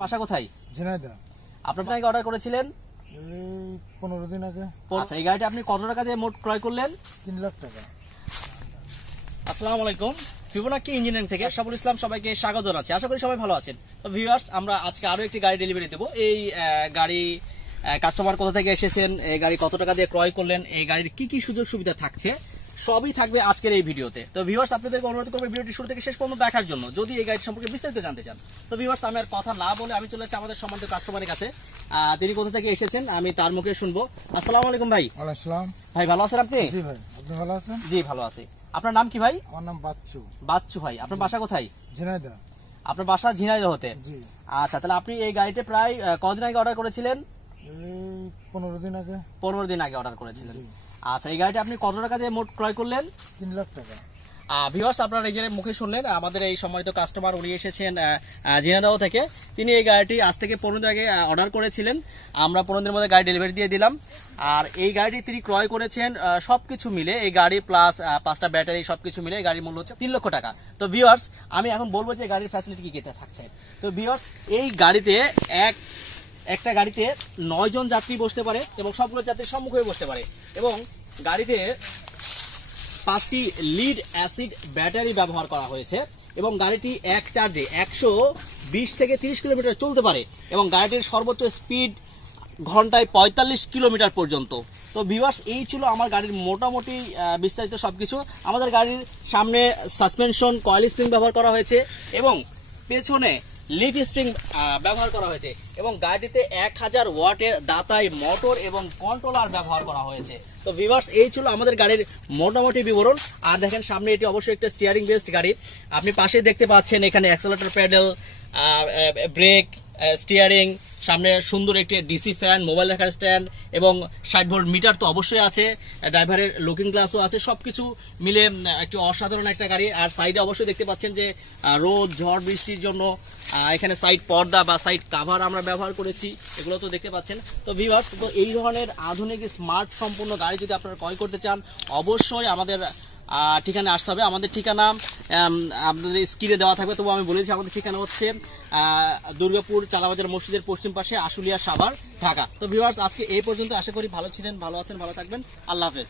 বাসা কোথায়? ঝিনাইদহ। আপনি আপনাকে অর্ডার করেছিলেন এই 15 দিন আগে। আচ্ছা, এই গাড়িটা আপনি কত টাকা দিয়ে মোট ক্রয় করলেন? 3 লাখ টাকা। আসসালামু আলাইকুম, ভজনক ইঞ্জিনিয়ারিং থেকে আশরাফুল ইসলাম সবাইকে স্বাগত জানাচ্ছি। আশা করি সবাই ভালো আছেন। তো ভিউয়ার্স, আমরা আজকে আরো একটি গাড়ি ডেলিভারি দেব। এই গাড়ি কাস্টমার কোথা থেকে এসেছেন, এই গাড়ি কত টাকা দিয়ে ক্রয় করলেন, এই গাড়ির কি কি সুযোগ সুবিধা থাকছে সবই থাকবে আজকের এই ভিডিওতে। তো ভিউয়ার্স, আপনাদেরকে অনুরোধ করবো ভিডিওটি শুরু থেকে শেষ পর্যন্ত দেখার জন্য, যদি এই গাড়ি সম্পর্কে বিস্তারিত জানতে চান। তো ভিউয়ার্স, আমি আর কথা না বলে আমি চলে যাচ্ছি আমাদের সম্মানিত কাস্টমারের কাছে। তিনি কোথা থেকে এসেছেন আমি তার মুখে শুনবো। আসসালামু আলাইকুম ভাই। ওয়ালাইকুম আসসালাম। ভাই ভালো আছেন আপনি? জি ভাই, আপনি ভালো আছেন? জি ভালো আছি। আপনার নাম কি ভাই? আমার নাম বাচ্চু। বাচ্চু ভাই, আপনার বাসা কোথায়? ঝিনাইদহ। আপনার বাসা ঝিনাইদহ হতে? জি। আচ্ছা, তাহলে আপনি এই গাড়িটা প্রায় কতদিন আগে অর্ডার করেছিলেন? এই 15 দিন আগে। 15 দিন আগে অর্ডার করেছিলেন। আচ্ছা, এই গাড়িটা আপনি কত টাকা দিয়ে মোট ক্রয় করলেন? 3 লাখ টাকা। ভিউয়ার্স, আপনারা এই যে মুখে শুনলেন, আমাদের এই সম্মানিত কাস্টমার উনি এসেছেন ঝিনাইদহ থেকে। তিনি এই গাড়িটি আজ থেকে 15 দিন আগে অর্ডার করেছিলেন। আমরা 15 দিনের মধ্যে গাড়ি ডেলিভারি দিয়ে দিলাম। আর এই গাড়িটি তিনি ক্রয় করেছেন সবকিছু মিলে, এই গাড়ি প্লাস 5টা ব্যাটারি সবকিছু মিলে এই গাড়ির মূল্য হচ্ছে 3 লক্ষ টাকা। তো ভিউয়ার্স, আমি এখন বলবো যে গাড়ির ফ্যাসিলিটি কি কি থাকছে। তো ভিউয়ার্স, এই গাড়িতে একটা গাড়িতে 9 জন যাত্রী বসতে পারে এবং সবগুলো যাত্রী সম্মুখে বসতে পারে। এবং গাড়িতে 5টি লিড অ্যাসিড ব্যাটারি ব্যবহার করা হয়েছে এবং গাড়িটি এক চার্জে 120 থেকে 30 কিলোমিটার চলতে পারে এবং গাড়িটির সর্বোচ্চ স্পিড ঘন্টায় 45 কিলোমিটার পর্যন্ত। তো ভিউয়ার্স, এই ছিল আমার গাড়ির মোটামুটি বিস্তারিত সবকিছু। আমাদের গাড়ির সামনে সাসপেনশন কয়েল স্প্রিং ব্যবহার করা হয়েছে এবং পেছনে লিড স্প্রিং ব্যবহার করা হয়েছে এবং গাড়িটিতে 1000 ওয়াটের দাতাই মোটর এবং কন্ট্রোলার ব্যবহার করা হয়েছে। তো ভিউয়ার্স, এই ছিল আমাদের গাড়ির মোটামুটি বিবরণ। আর দেখেন, সামনে এটি অবশ্যই একটা স্টিয়ারিং বেসড গাড়ি। আপনি পাশে দেখতে পাচ্ছেন এখানে অ্যাক্সেলারেটর প্যাডেল, ব্রেক, স্টিয়ারিং, সামনে সুন্দর একটি ডিসি ফ্যান, মোবাইল রাখার স্ট্যান্ড এবং 60 ভোল্ট মিটার তো অবশ্যই আছে। ড্রাইভারের লুকিং গ্লাসও আছে। সবকিছু মিলে একটি অসাধারণ একটা গাড়ি। আর সাইডে অবশ্যই দেখতে পাচ্ছেন যে রোদ ঝড় বৃষ্টির জন্য এখানে সাইড পর্দা বা সাইড কাভার আমরা ব্যবহার করেছি, এগুলো তো দেখতে পাচ্ছেন। তো ভিউয়ার্স, তো এই ধরনের আধুনিক স্মার্ট সম্পূর্ণ গাড়ি যদি আপনারা ক্রয় করতে চান, অবশ্যই আমাদের ঠিকানা আসতে হবে। আমাদের ঠিকানা আপনাদের স্ক্রিনে দেওয়া থাকবে, তবু আমি বলেছি আমাদের ঠিকানা হচ্ছে দুর্গাপুর চালাবাজার মসজিদের পশ্চিম পাশে, আশুলিয়া, সাভার, ঢাকা। তো ভিউয়ার্স, আজকে এই পর্যন্ত। আশা করি ভালো ছিলেন, ভালো আছেন, ভালো থাকবেন। আল্লাহ হাফেজ।